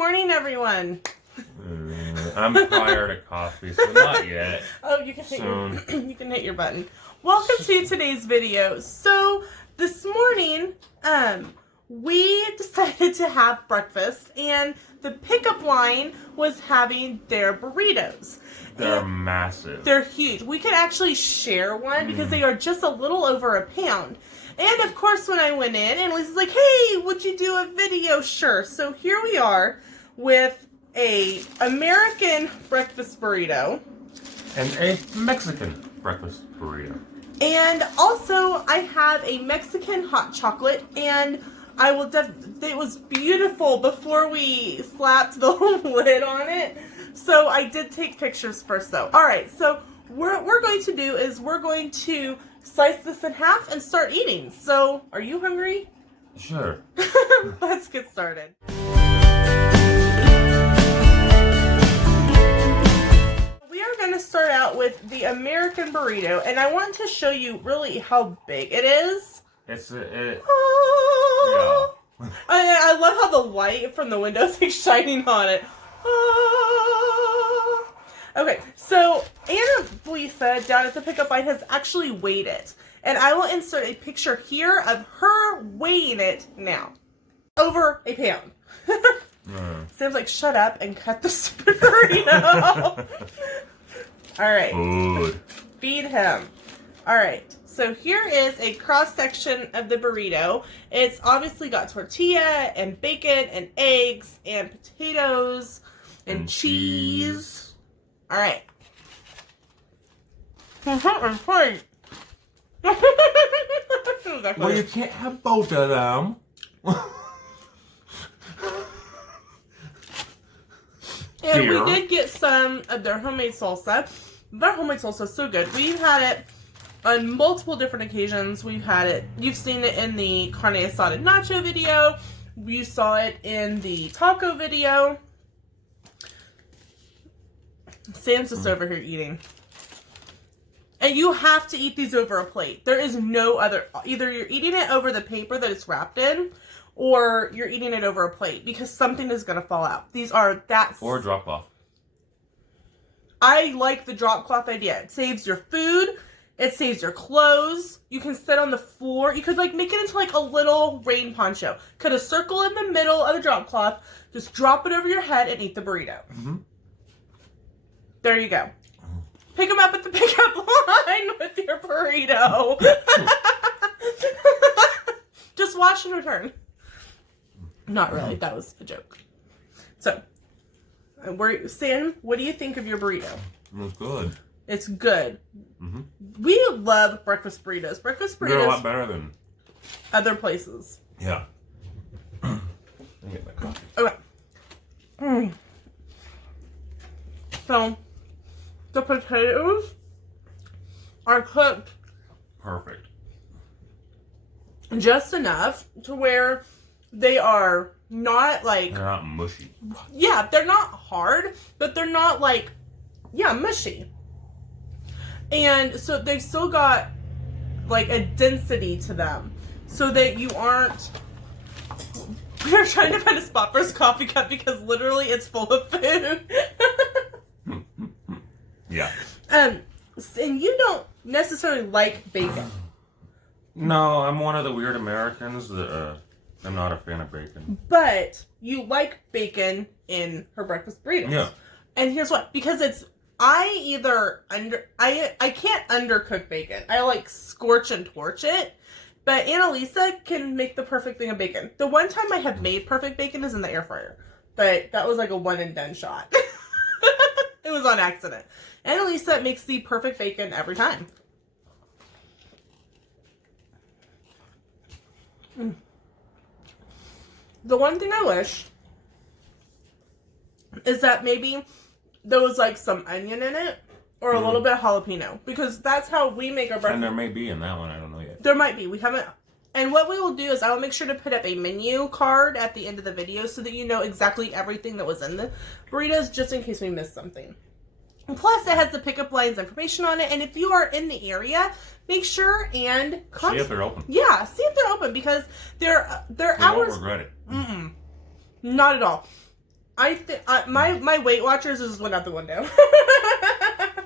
morning, everyone. I'm tired of coffee, so not yet. Oh, you can hit you can hit your button. Welcome to today's video. So this morning, we decided to have breakfast, and the pickup line was having their burritos. They're massive. They're huge. We could actually share one because they are just a little over a pound. And of course, when I went in, and Lisa's like, "Hey, would you do a video?" Sure. So here we are with a American breakfast burrito. And a Mexican breakfast burrito. And also, I have a Mexican hot chocolate, and I will it was beautiful before we slapped the lid on it. So I did take pictures first, though. All right, so what we're going to do is we're going to slice this in half and start eating. So, are you hungry? Sure. Let's get started. We are going to start out with the American Burrito, and I want to show you really how big it is. Yeah. I love how the light from the window is like shining on it. Okay, so Anna Lisa down at the pickup line has actually weighed it. And I will insert a picture here of her weighing it now. Over a pound. Sam's like, shut up and cut the burrito. Alright. Food. Feed him. Alright, so here is a cross section of the burrito. It's obviously got tortilla and bacon and eggs and potatoes and cheese. Alright. Well, you can't have both of them. And we did get some of their homemade salsa. Their homemade salsa is so good. We've had it on multiple different occasions. We've had it, you've seen it in the carne asada nacho video. You saw it in the taco video. Sam's just over here eating. And you have to eat these over a plate. There is no other, either you're eating it over the paper that it's wrapped in, or you're eating it over a plate, because something is going to fall out. These are Or drop off. I like the drop cloth idea. It saves your food. It saves your clothes. You can sit on the floor. You could like make it into like a little rain poncho. Cut a circle in the middle of the drop cloth. Just drop it over your head and eat the burrito. Mm-hmm. There you go. Pick them up at the pickup line with your burrito. Just wash and return. Not really. That was a joke. So, Sam, what do you think of your burrito? It's good. It's good. Mm-hmm. We love breakfast burritos. Breakfast burritos. They're a lot better than other places. Yeah. Let me get my coffee. Okay. So, the potatoes are cooked perfect. Just enough to where they are not like... They're not mushy. Yeah, they're not hard, but they're not like, mushy. And so they've still got like a density to them so that you aren't... We're trying to find a spot for his coffee cup because literally it's full of food. Yeah. And you don't necessarily like bacon. No, I'm one of the weird Americans that I'm not a fan of bacon. But you like bacon in her breakfast burritos. Yeah. And here's what, because it's I can't undercook bacon. I like scorch and torch it. But Annalisa can make the perfect thing of bacon. The one time I have made perfect bacon is in the air fryer. But that was like a one and done shot. It was on accident. Annalisa makes the perfect bacon every time. The one thing I wish is that maybe there was like some onion in it or a little bit of jalapeno, because that's how we make our breakfast. And there may be in that one, I don't know yet. There might be. We haven't. And what we will do is I will make sure to put up a menu card at the end of the video so that you know exactly everything that was in the burritos, just in case we missed something. And plus, it has the pickup lines information on it. And if you are in the area, make sure and see if they're open. Yeah, see if they're open, because their hours. Won't regret it. Not at all. I think my Weight Watchers just went out the window.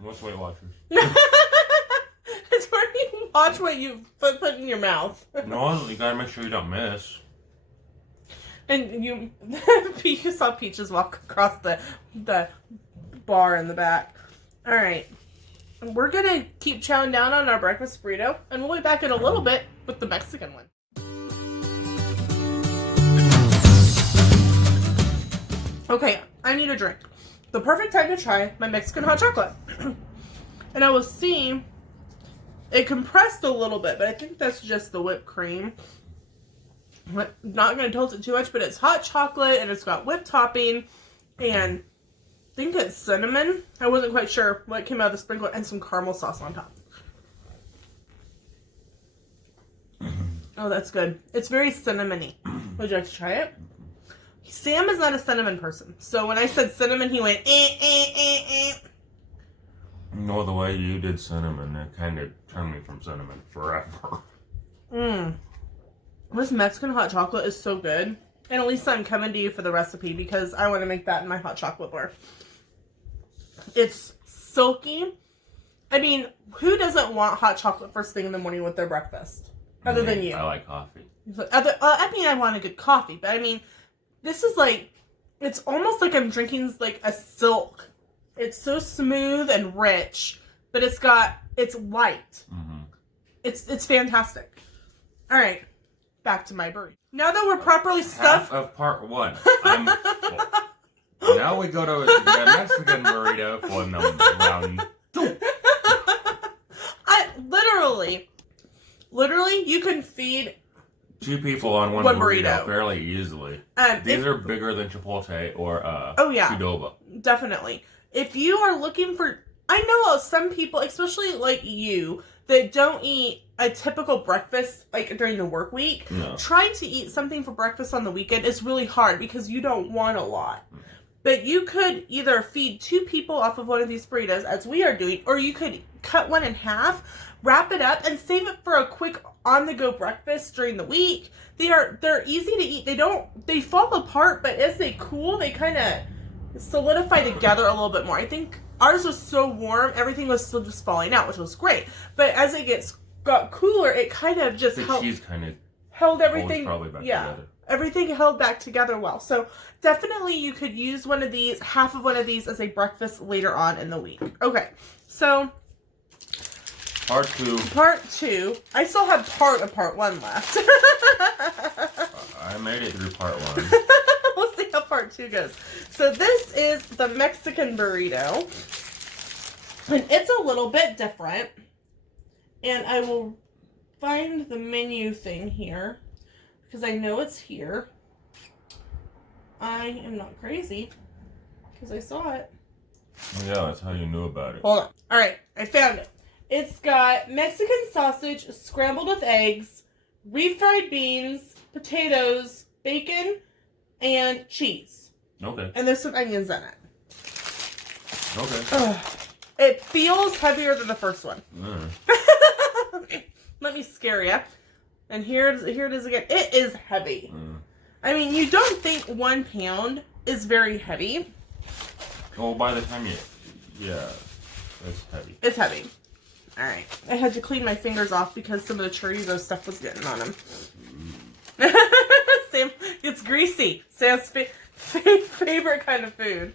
What's Weight Watchers? It's where you watch what you put in your mouth. No, you gotta make sure you don't miss. And you saw Peaches walk across the bar in the back. All right, we're gonna keep chowing down on our breakfast burrito, and we'll be back in a little bit with the Mexican one. Okay, I need a drink. The perfect time to try my Mexican hot chocolate. And I was seeing it compressed a little bit, but I think that's just the whipped cream. I'm not going to toast it too much, but it's hot chocolate and it's got whipped topping and I think it's cinnamon. I wasn't quite sure what came out of the sprinkle, and some caramel sauce on top. Oh, that's good. It's very cinnamony. Would you like to try it? Sam is not a cinnamon person, so when I said cinnamon, he went, eh. No, the way you did cinnamon, it kind of turned me from cinnamon forever. This Mexican hot chocolate is so good. And Lisa, I'm coming to you for the recipe because I want to make that in my hot chocolate bar. It's silky. I mean, who doesn't want hot chocolate first thing in the morning with their breakfast? Other than you. I like coffee. I want a good coffee, but I mean, this is like, it's almost like I'm drinking like a silk. It's so smooth and rich, but it's light. Mm-hmm. It's fantastic. All right, back to my burrito. Now that we're properly stuffed. Half of part one. I'm full. Now we go to the Mexican burrito for round two. Literally, you can feed 2 people on one burrito fairly easily. These are bigger than Chipotle or Qdoba. Definitely. If you are looking for, I know some people, especially like you, that don't eat a typical breakfast like during the work week. No. Trying to eat something for breakfast on the weekend is really hard because you don't want a lot. But you could either feed 2 people off of one of these burritos, as we are doing, or you could cut one in half, wrap it up, and save it for a quick on-the-go breakfast during the week. They're easy to eat. They fall apart, but as they cool, they kind of solidify together a little bit more. I think ours was so warm, everything was still just falling out, which was great. But as it got cooler, it kind of just held everything. Probably back together. Everything held back together well. So definitely you could use one of these, half of one of these as a breakfast later on in the week. Okay, so Part two. I still have part of part 1 left. I made it through part 1. We'll see how part 2 goes. So this is the Mexican burrito. And it's a little bit different. And I will find the menu thing here, because I know it's here. I am not crazy, because I saw it. Yeah, that's how you knew about it. Hold on. All right, I found it. It's got Mexican sausage scrambled with eggs, refried beans, potatoes, bacon, and cheese. Okay. And there's some onions in it. Okay. It feels heavier than the first one. Let me scare you. And here it is again. It is heavy. I mean, you don't think 1 pound is very heavy. Well, by the time it's heavy. It's heavy. All right. I had to clean my fingers off because some of the chorizo stuff was getting on them. Sam, it's greasy. Sam's favorite kind of food.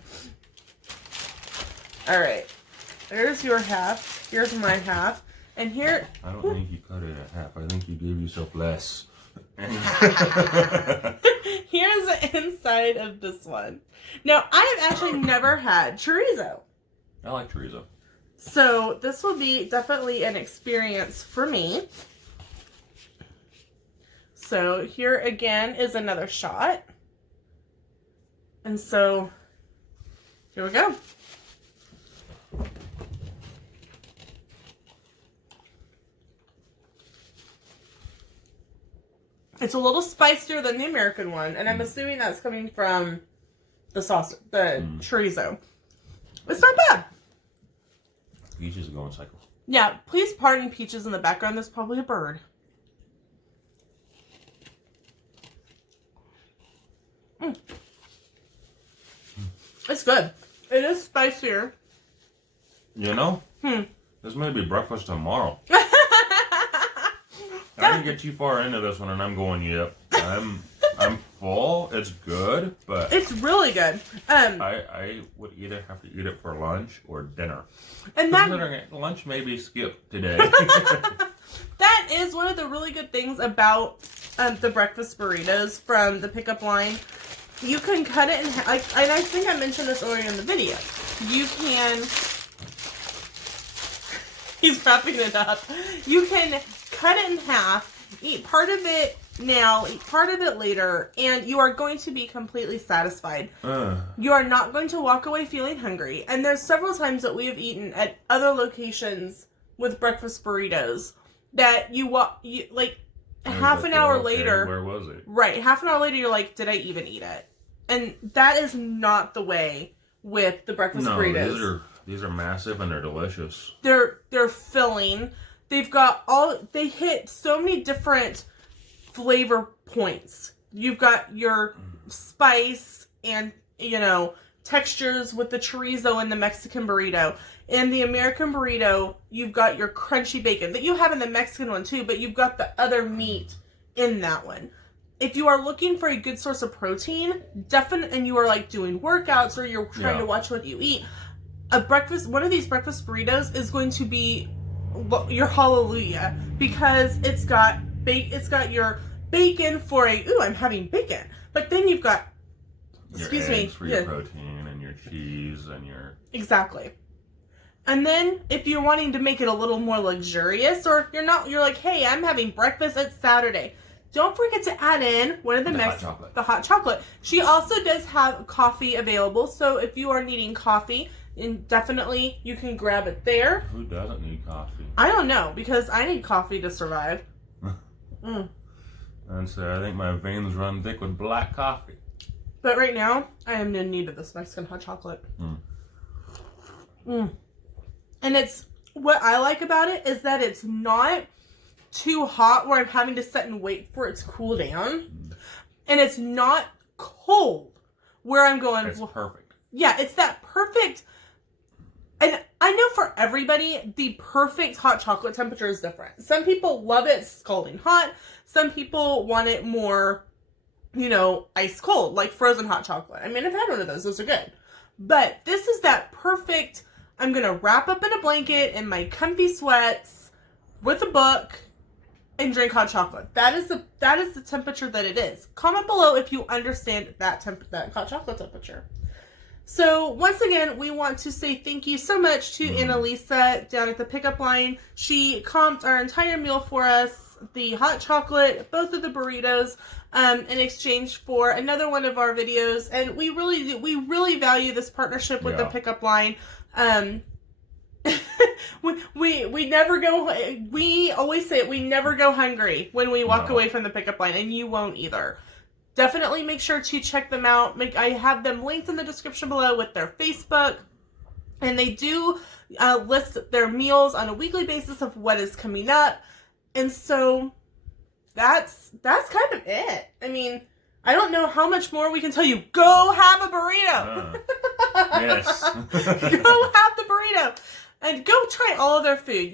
All right. There's your half. Here's my half. And here... I don't think you cut it in half. I think you gave yourself less. Here's the inside of this one. Now, I have actually never had chorizo. I like chorizo. So, this will be definitely an experience for me. So, here again is another shot. And so, here we go. It's a little spicier than the American one, and I'm assuming that's coming from the sauce, the chorizo. It's not bad. Peaches go in cycles. Yeah, please pardon Peaches in the background. There's probably a bird. It's good. It is spicier. You know? Hmm. This may be breakfast tomorrow. I didn't get too far into this one, and I'm going, yep. I'm full. It's good, but it's really good. I would either have to eat it for lunch or dinner. And lunch maybe skip today. That is one of the really good things about the breakfast burritos from the pickup line. You can cut it in half, and I think I mentioned this earlier in the video. You can. He's wrapping it up. You can cut it in half, eat part of it now, eat part of it later, and you are going to be completely satisfied. You are not going to walk away feeling hungry. And there's several times that we have eaten at other locations with breakfast burritos that you like half an hour later. Where was it? Right, half an hour later, you're like, did I even eat it? And that is not the way with the breakfast burritos. These are massive and they're delicious. They're filling. They hit so many different flavor points. You've got your spice and, textures with the chorizo and the Mexican burrito. In the American burrito, you've got your crunchy bacon that you have in the Mexican one too, but you've got the other meat in that one. If you are looking for a good source of protein, and you are like doing workouts or you're trying to watch what you eat, one of these breakfast burritos is going to be your hallelujah, because it's got your bacon for I'm having bacon, but then you've got your eggs for your protein and your cheese and your exactly. And then if you're wanting to make it a little more luxurious, or you're like, hey, I'm having breakfast, it's Saturday. Don't forget to add in one of the hot chocolate. She also does have coffee available, so if you are needing coffee, and definitely you can grab it there. Who doesn't need coffee? I don't know, because I need coffee to survive. And so I think my veins run thick with black coffee. But right now, I am in need of this Mexican hot chocolate. And it's, what I like about it is that it's not too hot where I'm having to sit and wait for it to cool down. And it's not cold where I'm going. It's perfect. Yeah, it's that perfect. And I know for everybody, the perfect hot chocolate temperature is different. Some people love it scalding hot. Some people want it more, ice cold, like frozen hot chocolate. I mean, I've had one of those. Those are good. But this is that perfect, I'm going to wrap up in a blanket in my comfy sweats with a book and drink hot chocolate. That is the temperature that it is. Comment below if you understand that hot chocolate temperature. So once again, we want to say thank you so much to Annalisa down at the pickup line. She comped our entire meal for us, the hot chocolate, both of the burritos, in exchange for another one of our videos. And we really value this partnership with the pickup line. We never go, we always say it, we never go hungry when we walk away from the pickup line, and you won't either. Definitely make sure to check them out. I have them linked in the description below with their Facebook. And they do list their meals on a weekly basis of what is coming up. And so that's kind of it. I mean, I don't know how much more we can tell you. Go have a burrito. Yes. Go have the burrito. And go try all of their food.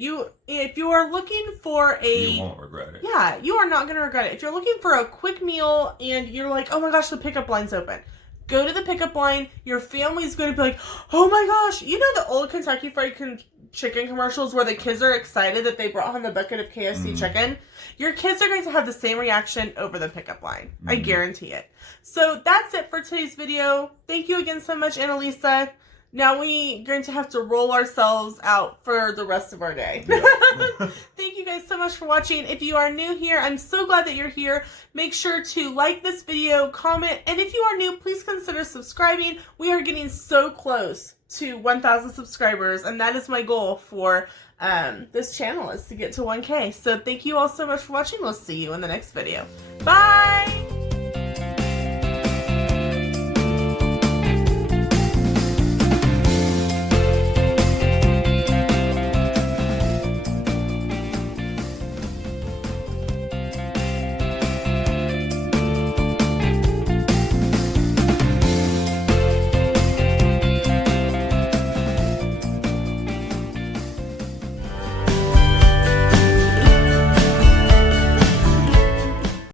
If you are looking for you won't regret it. Yeah, you are not going to regret it. If you're looking for a quick meal and you're like, oh my gosh, the pickup line's open, go to the pickup line. Your family's going to be like, oh my gosh. You know the old Kentucky Fried Chicken commercials where the kids are excited that they brought home the bucket of KFC chicken? Your kids are going to have the same reaction over the pickup line. I guarantee it. So that's it for today's video. Thank you again so much, Annalisa. Now we're going to have to roll ourselves out for the rest of our day. Yeah. Thank you guys so much for watching. If you are new here, I'm so glad that you're here. Make sure to like this video, comment, and if you are new, please consider subscribing. We are getting so close to 1,000 subscribers, and that is my goal for this channel, is to get to 1K. So thank you all so much for watching. We'll see you in the next video. Bye!